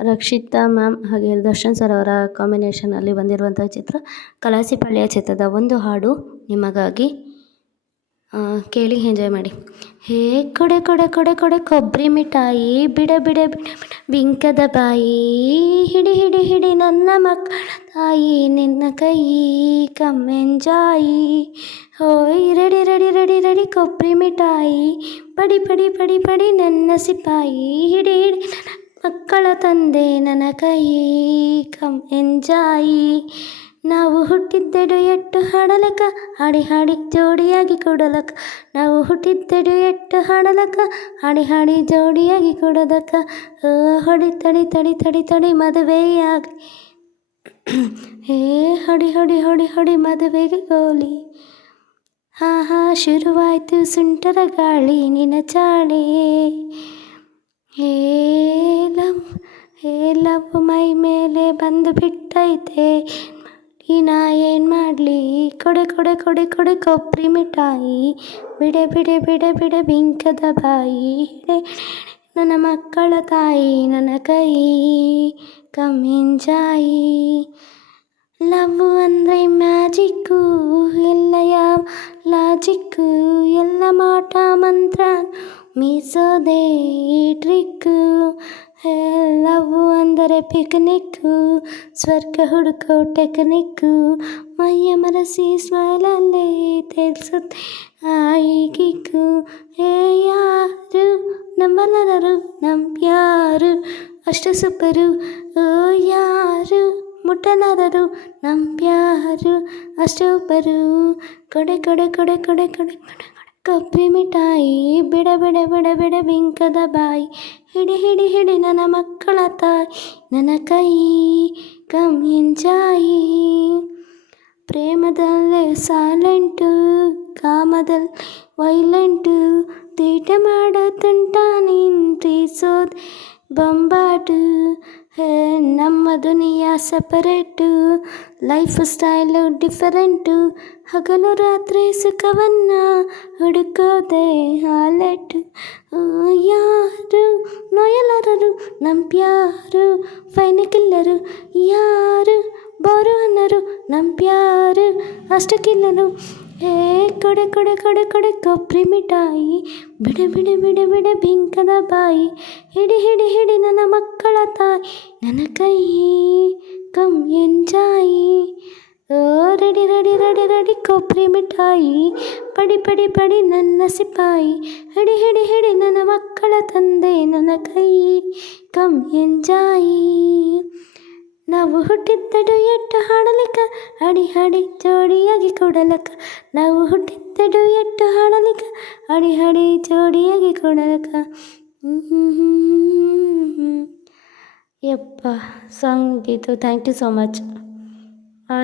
Rakshita ma'am ಹಾಗೆ Darshan sir ಅವರ ಕಾಂಬಿನೇಷನಲ್ಲಿ ಬಂದಿರುವಂತಹ ಚಿತ್ರ ಕಲಾಸಿಪಾಳ್ಯ ಚಿತ್ರದ ಒಂದು ಹಾಡು ನಿಮಗಾಗಿ. ಕೇಳಿ ಎಂಜಾಯ್ ಮಾಡಿ. ಹೇ ಕೊಡೆ ಕೊಡೆ ಕೊಡೆ ಕೊಡೆ ಕೊಬ್ಬರಿ ಮಿಠಾಯಿ, ಬಿಡ ಬಿಡ ಬಿಡ ಬಿಡ ಬಿಂಕದ ಬಾಯಿ, ಹಿಡಿ ಹಿಡಿ ಹಿಡಿ ನನ್ನ ಮಕ್ಕಳ ತಾಯಿ, ನಿನ್ನ ಕೈ ಕಮ್ಮೆಂಜಾಯಿ. ಹೋಯ್ ರೆಡಿ ರೆಡಿ ರೆಡಿ ರೆಡಿ ಕೊಬ್ಬರಿ ಮಿಠಾಯಿ, ಪಡಿ ಪಡಿ ಪಡಿ ಪಡಿ ನನ್ನ ಸಿಪಾಯಿ, ಹಿಡಿ ಹಿಡಿ ನನ್ನ ಮಕ್ಕಳ ತಂದೆ ನನ್ನ ಕೈ ಕಮ್ ಎಂಜಾಯಿ. ನಾವು ಹುಟ್ಟಿದ್ದೆಡು ಎಟ್ಟು ಹಾಡಲಕ, ಹಾಡಿ ಹಾಡಿ ಜೋಡಿಯಾಗಿ ಕೊಡಲಕ. ನಾವು ಹುಟ್ಟಿದ್ದೆಡು ಎಟ್ಟು ಹಾಡಲಕ, ಹಾಡಿ ಹಾಡಿ ಜೋಡಿಯಾಗಿ ಕೊಡದಕ. ಹೊಡಿ ತಡಿ ತಡಿ ತಡಿ ತಡಿ ಮದುವೆಯಾಗಿ, ಹೇ ಹೊಡಿ ಹೊಡಿ ಹೊಡಿ ಹೊಡಿ ಮದುವೆಗೆ ಗೋಲಿ. ಹಾ ಹಾ ಶುರುವಾಯ್ತು ಸುಂಟರ ಗಾಳಿ ನಿನ್ನ ಚಾಳಿ. ಹೇ ಲವ್ ಮೈ ಮೇಲೆ ಬಂದು ಬಿಟ್ಟೈತೆ, ನಾ ಏನು ಮಾಡಲಿ. ಕೊಡೆ ಕೊಡೆ ಕೊಡೆ ಕೊಡೆ ಕೊಬ್ಬರಿ ಮಿಠಾಯಿ, ಬಿಡೆ ಬಿಡೆ ಬಿಡೆ ಬಿಡೆ ಬಿಂಕದ ಬಾಯಿ, ಹಿಡೆ ನನ್ನ ಮಕ್ಕಳ ತಾಯಿ ನನ್ನ ಕೈ ಕಮ್ಮಿಂಜಾಯಿ. ಲವ್ ಅಂದರೆ ಮ್ಯಾಜಿಕ್ಕು, ಎಲ್ಲ ಯಾವ ಲಾಜಿಕ್ಕು, ಎಲ್ಲ ಮಾಟ ಮಂತ್ರ ಮೀಸೋದೇ ಟ್ರಿಕ್ಕು. ಲವ್ ಅಂದರೆ ಪಿಕ್ನಿಕ್ಕು, ಸ್ವರ್ಗ ಹುಡುಕೋ ಟೆಕ್ನಿಕ್ಕು, ಮೈಯ ಮರಸಿ ಸ್ಮೈಲಲ್ಲೇ ತಿಳಿಸುತ್ತೆ ಆಯಿಗಿಕ್ಕು. ಯಾರು ನಂಬಲಾರರು ನಂಬ್ಯಾರು ಅಷ್ಟು ಸೂಪರು, ಯಾರು ಮುಟ್ಟಲಾರರು ನಂಬ್ಯಾರು ಅಷ್ಟು ಬರು. ಕೊಡೆ ಕೊಡೆ ಕೊಡೆ ಕೊಡೆ ಕೊಡೆ ಕೊಡೆ ಕೊಬ್ಬರಿ ಮಿಠಾಯಿ, ಬಿಡ ಬಿಡ ಬಿಡ ಬಿಡ ಬಿಂಕದ ಬಾಯಿ, ಹಿಡಿ ಹಿಡಿ ಹಿಡಿ ನನ್ನ ಮಕ್ಕಳ ತಾಯಿ ನನ್ನ ಕೈ ಕಮ್ ಎಂಜಾಯಿ. ಪ್ರೇಮದಲ್ಲೇ ಸೈಲೆಂಟು, ಕಾಮದಲ್ಲಿ ವೈಲೆಂಟು, ತೀಟೆ ಮಾಡೋ ತುಂಟ ನೀನು ಪ್ರೀಸೋದು ಬೊಂಬಾಟು. ನಮ್ಮ ದುನಿಯಾ ಸಪರೇಟು, ಲೈಫ್ ಸ್ಟೈಲು ಡಿಫರೆಂಟು, ಹಗಲು ರಾತ್ರಿ ಸುಖವನ್ನು ಹುಡುಕೋದೆ ಹಾಲೆಟು. ಯಾರು ನೋಯಲಾರರು ನಂಬ್ಯಾರು ಫೈನ್ ಕಿಲ್ಲರು, ಯಾರು ಬೋರು ಅನ್ನರು ನಂಬ್ಯಾರು ಅಷ್ಟು ಕಿಲ್ಲರು. ಕೊಡೆ ಕೊಡೆ ಕೊಡೆ ಕೊಡೆ ಕೊಬ್ಬರಿ ಮಿಠಾಯಿ, ಬಿಡ ಬಿಡ ಬಿಡ ಬಿಡ ಬಿಂಕದ ಬಾಯಿ, ಹಿಡಿ ಹಿಡಿ ಹಿಡಿ ನನ್ನ ಮಕ್ಕಳ ತಾಯಿ ನನ್ನ ಕೈ ಕಮ್ ಎಂಜಾಯಿ. ರೆಡಿ ರೆಡಿ ರೆಡಿ ರೆಡಿ ಕೊಬ್ಬರಿ ಮಿಠಾಯಿ, ಪಡಿ ಪಡಿ ಪಡಿ ನನ್ನ ಸಿಪಾಯಿ, ಹಿಡಿ ಹಿಡಿ ಹಿಡಿ ನನ್ನ ಮಕ್ಕಳ ತಂದೆ ನನ್ನ ಕೈ ಕಮ್ ಎಂಜಾಯಿ. ನಾವು ಹುಟ್ಟಿದ್ದಡು ಎಟ್ಟು ಹಾಡಲಿಕ, ಹಾಡಿ ಹಾಡಿ ಜೋಡಿಯಾಗಿ ಕೊಡಲಕ. ನಾವು ಹುಟ್ಟಿದ್ದಡು ಎಟ್ಟು ಹಾಡಲಿಕ, ಹಾಡಿ ಹಾಡಿ ಜೋಡಿಯಾಗಿ ಕೊಡಲಕ. ಯಪ್ಪ ಸಾಂಗ್ ಇದು. Thank you so much.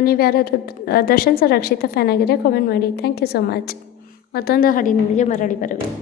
ನೀವು ಯಾರಾದರೂ ದರ್ಶನ್ ಸರ್ ರಕ್ಷಿತಾ ಫ್ಯಾನ್ ಆಗಿದ್ರೆ ಕಾಮೆಂಟ್ ಮಾಡಿ. Thank you so much. ಮತ್ತೊಂದು ಹಾಡಿನೊಂದಿಗೆ ಮರಳಿ ಬರಬೇಕು.